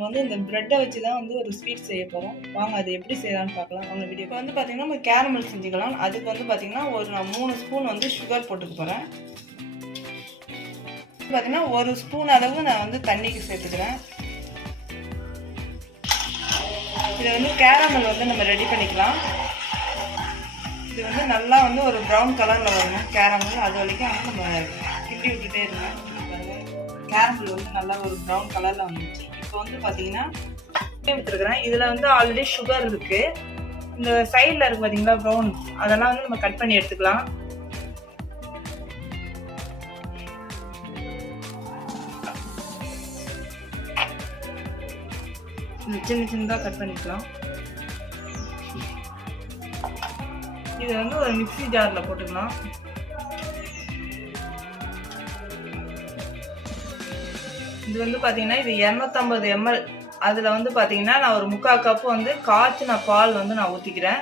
நம்ம வந்து இந்த ப்ரெட்டை வச்சு தான் வந்து ஒரு ஸ்வீட் செய்ய போகிறோம். வாங்க அது எப்படி செய்யலான்னு பார்க்கலாம். அவங்க வீடியோ இப்போ வந்து பார்த்திங்கன்னா நம்ம கேரமல் செஞ்சுக்கலாம். அதுக்கு வந்து பார்த்திங்கன்னா நான் 3 ஸ்பூன் வந்து சுகர் போட்டுக்க போகிறேன். பார்த்திங்கன்னா 1 ஸ்பூன் அளவு நான் வந்து தண்ணிக்கு சேர்த்துக்கிறேன். இதை வந்து கேரமல் வந்து நம்ம ரெடி பண்ணிக்கலாம். இது வந்து நல்லா வந்து ஒரு ப்ரௌன் கலரில் வரணும் கேரமல். அது வரைக்கும் வந்து நம்ம கிண்டி விட்டுட்டே இருக்கேன். கேரமல் வந்து நல்லா ஒரு ப்ரௌன் கலரில் வந்துச்சு. இப்போ வந்து பார்த்தீங்கன்னா விட்டுருக்குறேன். இதில் வந்து ஆல்ரெடி சுகர் இருக்குது. இந்த சைடில் இருக்குது பார்த்தீங்களா ப்ரௌன், அதெல்லாம் வந்து நம்ம கட் பண்ணி எடுத்துக்கலாம். சின்ன சின்னதாக கட் பண்ணிக்கலாம். இதை வந்து ஒரு மிக்ஸி ஜாரில் போட்டுக்கலாம். இது வந்து பார்த்தீங்கன்னா இது 250 ml. அதில் வந்து பார்த்தீங்கன்னா நான் ஒரு 3/4 கப்பு வந்து காய்ச்சின பால் வந்து நான் ஊற்றிக்கிறேன்.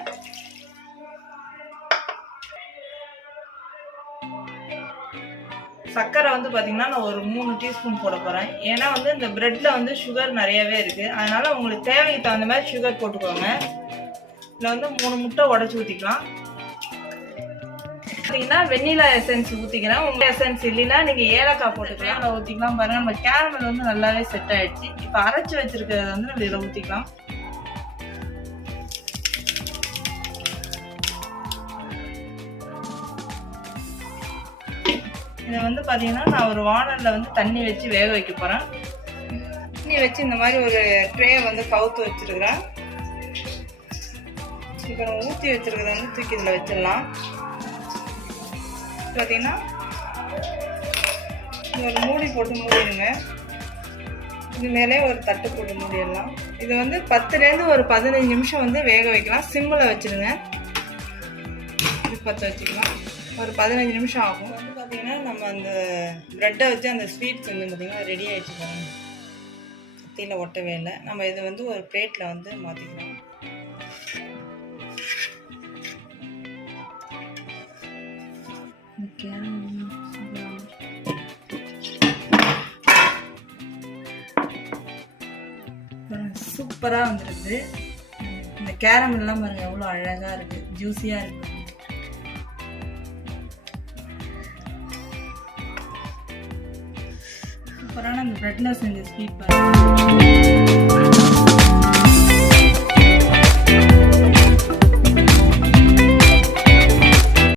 சர்க்கரை வந்து பார்த்தீங்கன்னா நான் ஒரு 3 டீஸ்பூன் போட போகிறேன். ஏன்னா வந்து இந்த ப்ரெட்டில் வந்து சுகர் நிறையவே இருக்குது. அதனால் உங்களுக்கு தேவைக்கு தகுந்த மாதிரி சுகர் போட்டுக்கோங்க. இதில் வந்து 3 முட்டை உடச்சி ஊற்றிக்கலாம். பார்த்தீங்கன்னா வெண்ணிலா எசன்ஸ் ஊற்றிக்கிறேன். உங்கள் எசன்ஸ் இல்லைன்னா நீங்கள் ஏலக்காய் போட்டுக்கலாம். அதை ஊற்றிக்கலாம். பாருங்கள் நம்ம கேரமல் வந்து நல்லாவே செட் ஆகிடுச்சு. இப்போ அரைச்சி வச்சுருக்கிறத வந்து நம்ம இதில் ஊற்றிக்கலாம். இதை வந்து பார்த்தீங்கன்னா நான் ஒரு வானலில் வந்து தண்ணி வச்சு வேக வைக்க போகிறேன். தண்ணி வச்சு இந்த மாதிரி ஒரு ட்ரே வந்து கவுத்து வச்சுருக்கிறேன். இப்போ நம்ம ஊற்றி வச்சுருக்கிறத வந்து தூக்கி இதில் வச்சிடலாம். பார்த்தீங்கன்னா ஒரு மூடி போட்டு மூடிடுங்க. இது மேலே ஒரு தட்டு போட்டு மூடிடலாம். இது வந்து 10லேருந்து ஒரு 15 நிமிஷம் வந்து வேக வைக்கலாம். சிம்மில் வச்சுருங்க. இது 10 வச்சுக்கலாம். ஒரு 15 நிமிஷம் ஆகும். வந்து பார்த்தீங்கன்னா நம்ம அந்த ப்ரெட்டை வச்சு அந்த ஸ்வீட் செஞ்சு பார்த்தீங்கன்னா ரெடி ஆகிடுச்சு பாருங்க. கத்தியில் ஒட்டவே இல்லை. நம்ம இதை வந்து ஒரு பிளேட்டில் வந்து மாற்றிக்கலாம். சூப்பராக வந்துருக்கு. இந்த கேரமெல்லாம் பாருங்க எவ்வளோ அழகாக இருக்குது, ஜூஸியாக இருக்குது. சூப்பரான இந்த ப்ரெட்டில் செஞ்ச ஸ்வீட் பாருங்க.